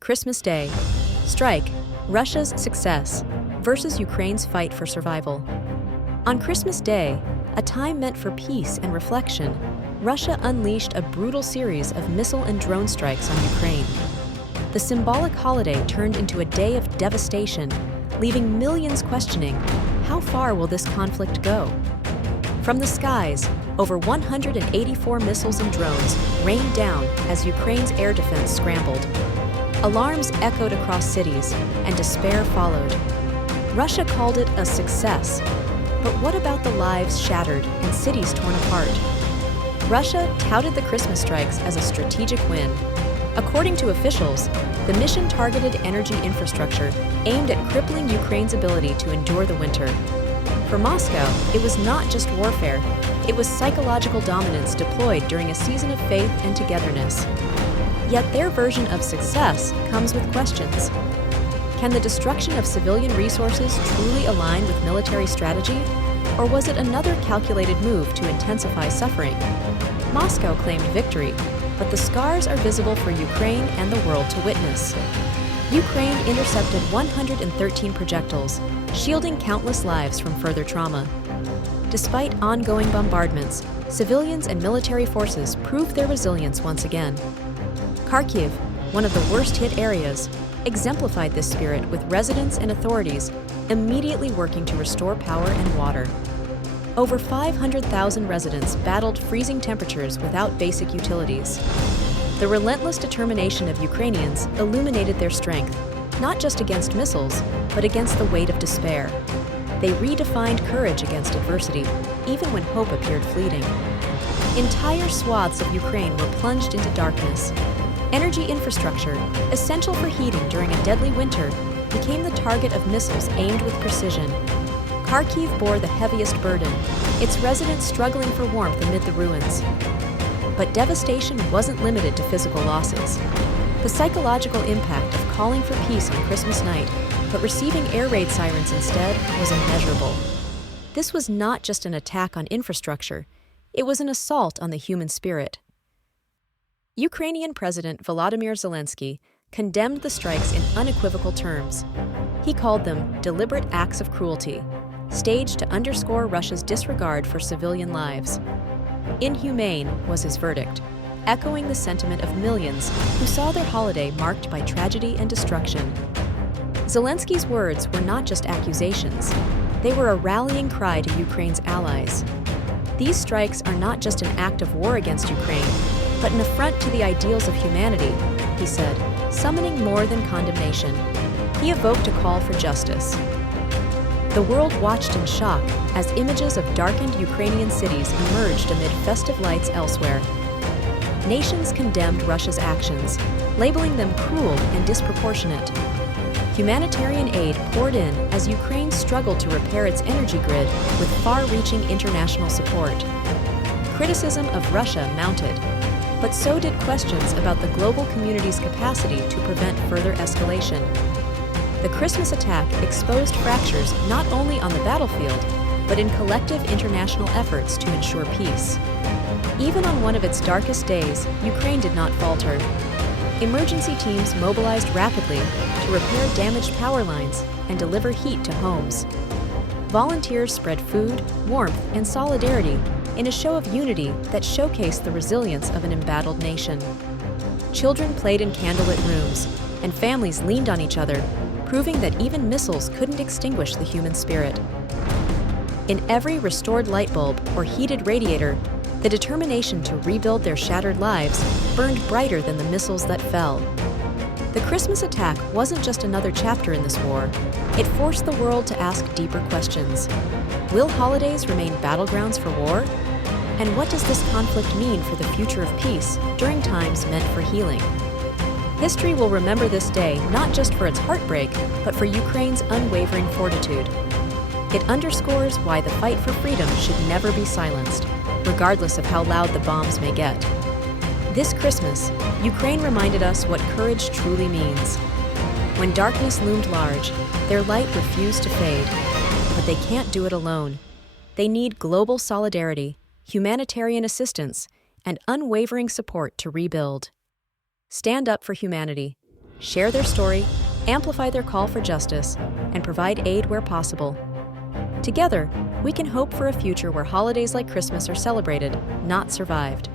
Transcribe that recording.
Christmas Day. Strike, Russia's success versus Ukraine's fight for survival. On Christmas Day, a time meant for peace and reflection, Russia unleashed a brutal series of missile and drone strikes on Ukraine. The symbolic holiday turned into a day of devastation, leaving millions questioning, how far will this conflict go? From the skies, over 184 missiles and drones rained down as Ukraine's air defense scrambled. Alarms echoed across cities, and despair followed. Russia called it a success. But what about the lives shattered and cities torn apart? Russia touted the Christmas strikes as a strategic win. According to officials, the mission targeted energy infrastructure aimed at crippling Ukraine's ability to endure the winter. For Moscow, it was not just warfare, it was psychological dominance deployed during a season of faith and togetherness. Yet their version of success comes with questions. Can the destruction of civilian resources truly align with military strategy? Or was it another calculated move to intensify suffering? Moscow claimed victory, but the scars are visible for Ukraine and the world to witness. Ukraine intercepted 113 projectiles, shielding countless lives from further trauma. Despite ongoing bombardments, civilians and military forces proved their resilience once again. Kharkiv, one of the worst-hit areas, exemplified this spirit with residents and authorities immediately working to restore power and water. Over 500,000 residents battled freezing temperatures without basic utilities. The relentless determination of Ukrainians illuminated their strength, not just against missiles, but against the weight of despair. They redefined courage against adversity, even when hope appeared fleeting. Entire swaths of Ukraine were plunged into darkness. Energy infrastructure, essential for heating during a deadly winter, became the target of missiles aimed with precision. Kharkiv bore the heaviest burden, its residents struggling for warmth amid the ruins. But devastation wasn't limited to physical losses. The psychological impact of calling for peace on Christmas night, but receiving air raid sirens instead, was immeasurable. This was not just an attack on infrastructure, it was an assault on the human spirit. Ukrainian President Volodymyr Zelensky condemned the strikes in unequivocal terms. He called them deliberate acts of cruelty, staged to underscore Russia's disregard for civilian lives. Inhumane was his verdict, echoing the sentiment of millions who saw their holiday marked by tragedy and destruction. Zelensky's words were not just accusations, they were a rallying cry to Ukraine's allies. These strikes are not just an act of war against Ukraine, but an affront to the ideals of humanity, he said, summoning more than condemnation. He evoked a call for justice. The world watched in shock as images of darkened Ukrainian cities emerged amid festive lights elsewhere. Nations condemned Russia's actions, labeling them cruel and disproportionate. Humanitarian aid poured in as Ukraine struggled to repair its energy grid with far-reaching international support. Criticism of Russia mounted, but so did questions about the global community's capacity to prevent further escalation. The Christmas attack exposed fractures not only on the battlefield, but in collective international efforts to ensure peace. Even on one of its darkest days, Ukraine did not falter. Emergency teams mobilized rapidly to repair damaged power lines and deliver heat to homes. Volunteers spread food, warmth, and solidarity in a show of unity that showcased the resilience of an embattled nation. Children played in candlelit rooms, and families leaned on each other, proving that even missiles couldn't extinguish the human spirit. In every restored light bulb or heated radiator, the determination to rebuild their shattered lives burned brighter than the missiles that fell. The Christmas attack wasn't just another chapter in this war. It forced the world to ask deeper questions. Will holidays remain battlegrounds for war? And what does this conflict mean for the future of peace during times meant for healing? History will remember this day not just for its heartbreak, but for Ukraine's unwavering fortitude. It underscores why the fight for freedom should never be silenced, regardless of how loud the bombs may get. This Christmas, Ukraine reminded us what courage truly means. When darkness loomed large, their light refused to fade. But they can't do it alone. They need global solidarity, humanitarian assistance, and unwavering support to rebuild. Stand up for humanity. share their story, amplify their call for justice, and provide aid where possible. Together, we can hope for a future where holidays like Christmas are celebrated, not survived.